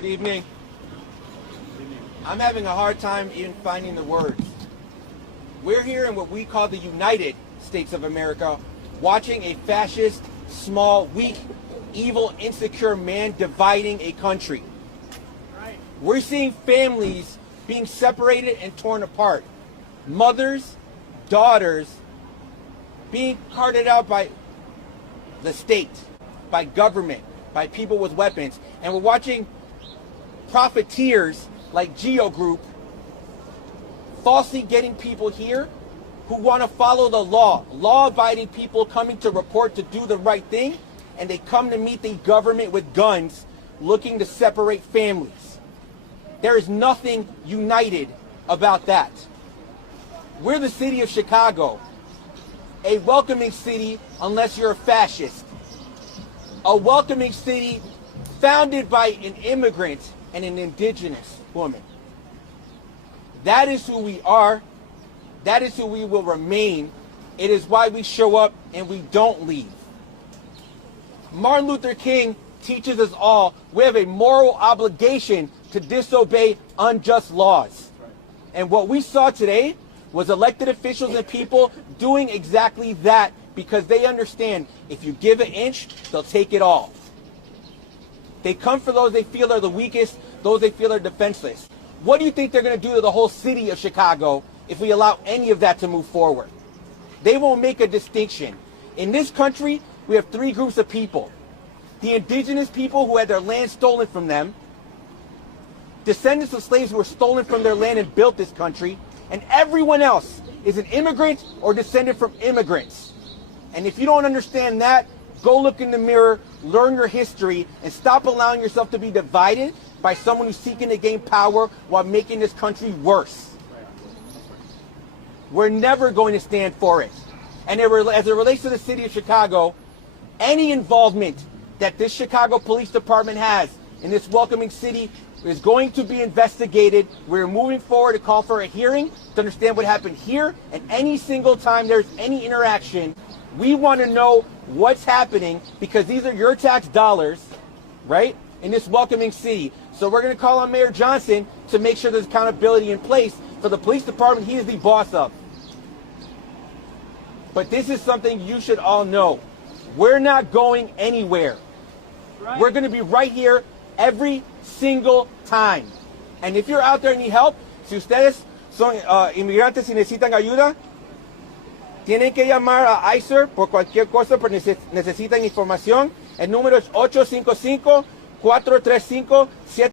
Good evening. I'm having a hard time even finding the words. We're here in what we call the United States of America, watching a fascist, small, weak, evil, insecure man dividing a country. We're seeing families being separated and torn apart. Mothers, daughters being carted out by the state, by government, by people with weapons. And we're watching profiteers like Geo Group falsely getting people here who want to follow the law. Law-abiding people coming to report to do the right thing, and they come to meet the government with guns looking to separate families. There is nothing united about that. We're the city of Chicago, a welcoming city unless you're a fascist. A welcoming city founded by an immigrant and an indigenous woman. That is who we are. That is who we will remain. It is why we show up and we don't leave. Martin Luther King teaches us all we have a moral obligation to disobey unjust laws. And what we saw today was elected officials and people doing exactly that, because they understand if you give an inch, they'll take it all. They come for those they feel are the weakest, those they feel are defenseless. What do you think they're going to do to the whole city of Chicago if we allow any of that to move forward? They won't make a distinction. In this country, we have three groups of people. The indigenous people who had their land stolen from them, descendants of slaves who were stolen from their land and built this country, and everyone else is an immigrant or descended from immigrants. And if you don't understand that, go look in the mirror, learn your history, and stop allowing yourself to be divided by someone who's seeking to gain power while making this country worse. We're never going to stand for it. And as it relates to the city of Chicago, any involvement that this Chicago Police Department has in this welcoming city is going to be investigated. We're moving forward to call for a hearing to understand what happened here, and any single time there's any interaction, we want to know what's happening, because these are your tax dollars, right, in this welcoming city. So we're going to call on Mayor Johnson to make sure there's accountability in place for the police department he is the boss of. But this is something you should all know. We're not going anywhere. Right. We're going to be right here every single time. And if you're out there and need help, si ustedes son inmigrantes y necesitan ayuda, tienen que llamar a ICER por cualquier cosa, pero necesitan información. El número es 855-435-7